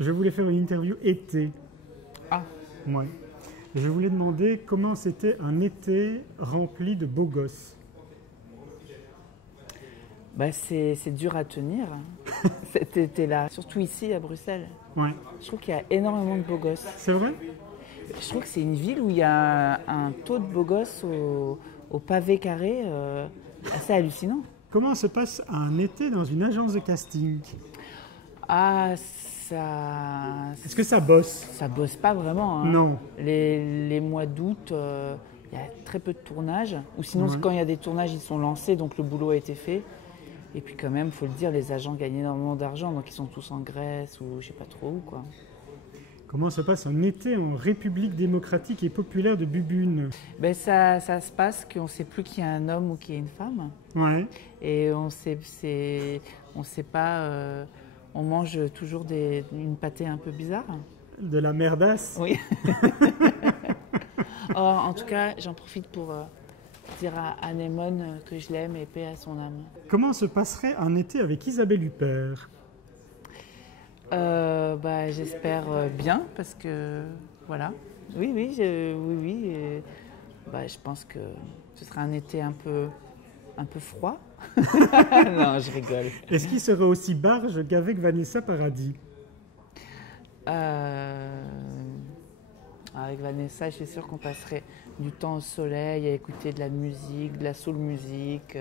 Je voulais faire une interview été. Ah, Ouais. Je voulais demander comment c'était un été rempli de beaux gosses. bah c'est dur à tenir cet été-là, surtout ici à Bruxelles. Ouais. Je trouve qu'il y a énormément de beaux gosses. C'est vrai? Je trouve que c'est une ville où il y a un taux de beaux gosses au pavé carré assez hallucinant. Comment se passe un été dans une agence de casting? Ah, Est-ce que ça bosse? ça bosse pas vraiment, hein. Non. Les mois d'août, il y a très peu de tournages. Ou sinon, Ouais. quand il y a des tournages, ils sont lancés, donc le boulot a été fait. Et puis quand même, il faut le dire, les agents gagnent énormément d'argent, donc ils sont tous en Grèce ou je sais pas trop où, quoi. Comment se passe un été en République démocratique et populaire de Bubune? Ben ça se passe qu'on ne sait plus qui est un homme ou qui est une femme. Ouais. Et on sait pas, on mange toujours une pâtée un peu bizarre. De la merdasse? Oui. Oh, en tout cas, j'en profite pour dire à Anémone que je l'aime et paix à son âme. Comment se passerait un été avec Isabelle Huppert? Bah, j'espère bien parce que voilà. Oui, oui, oui. Et, bah, je pense que ce sera un été un peu froid. Non, je rigole. Est-ce qu'il serait aussi barge qu'avec Vanessa Paradis? Avec Vanessa, je suis sûre qu'on passerait du temps au soleil, à écouter de la musique, de la soul musique.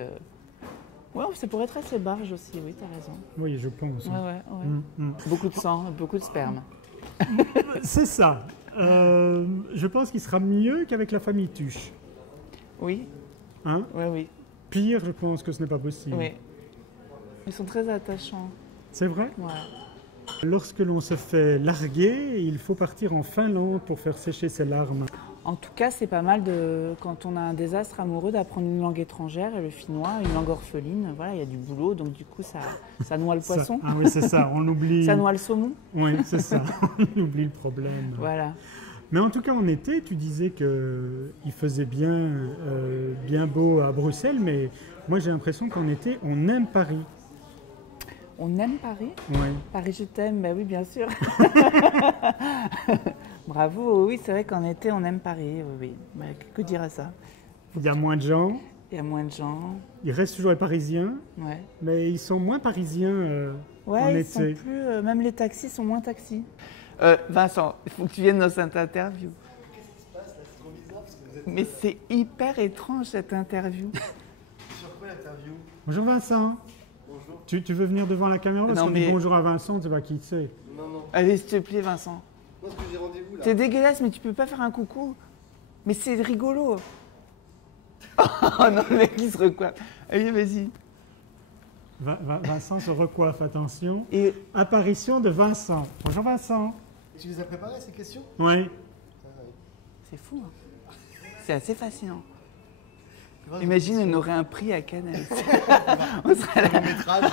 Ouais, ça pourrait être assez barge aussi, oui, t'as raison. Oui, je pense. Ouais. Beaucoup de sang, beaucoup de sperme. C'est ça. Je pense qu'il sera mieux qu'avec la famille Tuche. Oui, Hein? oui. Pire, je pense que ce n'est pas possible. Oui. Ils sont très attachants. C'est vrai? Ouais. Lorsque l'on se fait larguer, il faut partir en Finlande pour faire sécher ses larmes. En tout cas, c'est pas mal quand on a un désastre amoureux d'apprendre une langue étrangère, le finnois, une langue orpheline. Voilà, il y a du boulot, donc du coup, ça noie le poisson. Ah oui, c'est ça, on oublie. Ça noie le saumon. Oui, c'est ça, on oublie le problème. Voilà. Mais en tout cas, en été, tu disais qu'il faisait bien beau à Bruxelles, mais moi j'ai l'impression qu'en été, on aime Paris. On aime Paris. Oui. Paris, je t'aime, bah oui, bien sûr. Bravo, oui, c'est vrai qu'en été, on aime Paris, oui. Bah, que dire à ça? Il y a moins de gens, Il y a moins de gens, il reste toujours les Parisiens, ouais. mais ils sont moins parisiens en Ouais, ils été. sont plus, même les taxis sont moins taxis. Vincent, il faut que tu viennes dans cette interview. Qu'est-ce qui se passe là? C'est trop bizarre parce que vous êtes Mais c'est hyper étrange cette interview. sur quoi l'interview? Bonjour Vincent, Bonjour. tu veux venir devant la caméra parce Non, qu'on dit mais- bonjour à Vincent, tu sais pas qui c'est. Non. Allez, s'il te plaît, Vincent. Moi, est-ce que j'ai rendez-vous là? T'es dégueulasse, mais tu peux pas faire un coucou. Mais c'est rigolo. Oh non, le mec, il se recoiffe. Allez, vas-y. Vincent se recoiffe, attention. Et Apparition de Vincent. Bonjour Vincent. Tu les as préparées ces questions? Oui. Ah, oui. c'est fou. Hein. C'est assez fascinant. Grâce aux Imagine, questions. on aurait un prix à Cannes. On serait là. Le métrage.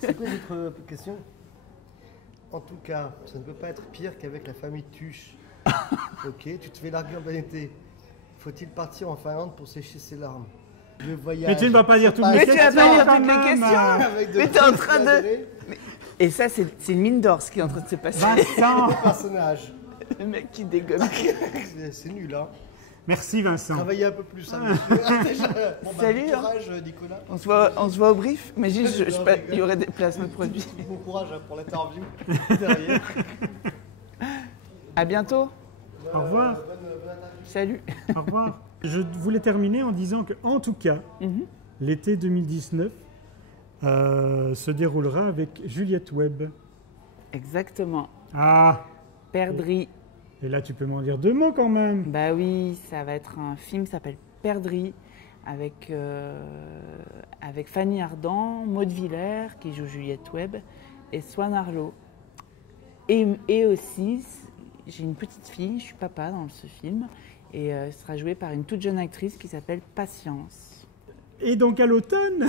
C'est quoi votre question? En tout cas, ça ne peut pas être pire qu'avec la famille Tuche. Ok, tu te fais larguer en bon été. Faut-il partir en Finlande pour sécher ses larmes? Le voyage. Mais tu ne vas pas dire toutes Mais les tu vas questions. pas dire quand toutes les même. questions. Avec de Mais t'es en bons train de- adhérés, Et ça, c'est une mine d'or ce qui est en train de se passer. Vincent. personnage. Le mec qui dégonne. C'est nul, hein. Merci Vincent. Travaillez un peu plus, hein, monsieur. Déjà. Bon, Salut, bon hein. courage, Nicolas. On se voit au brief. Mais juste, il y aurait des placements de produits. Bon courage hein, pour l'interview derrière. À bientôt. Au revoir. Bonne interview. Salut. Au revoir. Je voulais terminer en disant que, en tout cas, l'été 2019 se déroulera avec Juliette Webb. Exactement. Ah, Perdrix. et là tu peux m'en dire deux mots quand même. Bah oui, ça va être un film qui s'appelle Perdrix avec Fanny Ardant, Maud Villers qui joue Juliette Webb et Swan Arlo. Et aussi, j'ai une petite fille, je suis papa dans ce film et elle sera jouée par une toute jeune actrice qui s'appelle Patience. Et donc à l'automne,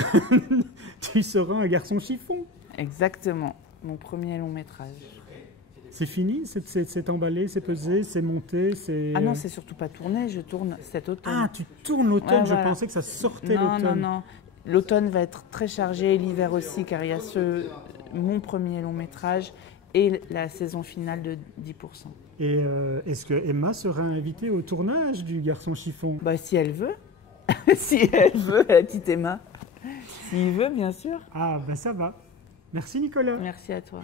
tu seras un garçon chiffon. Exactement, mon premier long métrage. C'est fini, c'est emballé, c'est pesé, c'est monté, c'est... Ah non, c'est surtout pas tourné, je tourne cet automne. Ah, tu tournes l'automne, Ouais, je voilà. pensais que ça sortait Non, l'automne. non. L'automne va être très chargé, l'hiver aussi, car il y a mon premier long métrage et la saison finale de 10%. Et est-ce que Emma sera invitée au tournage du Garçon chiffon? Bah, si elle veut. Si elle veut, la petite Emma. S'il veut, bien sûr. Ah, ben ça va. Merci Nicolas. Merci à toi.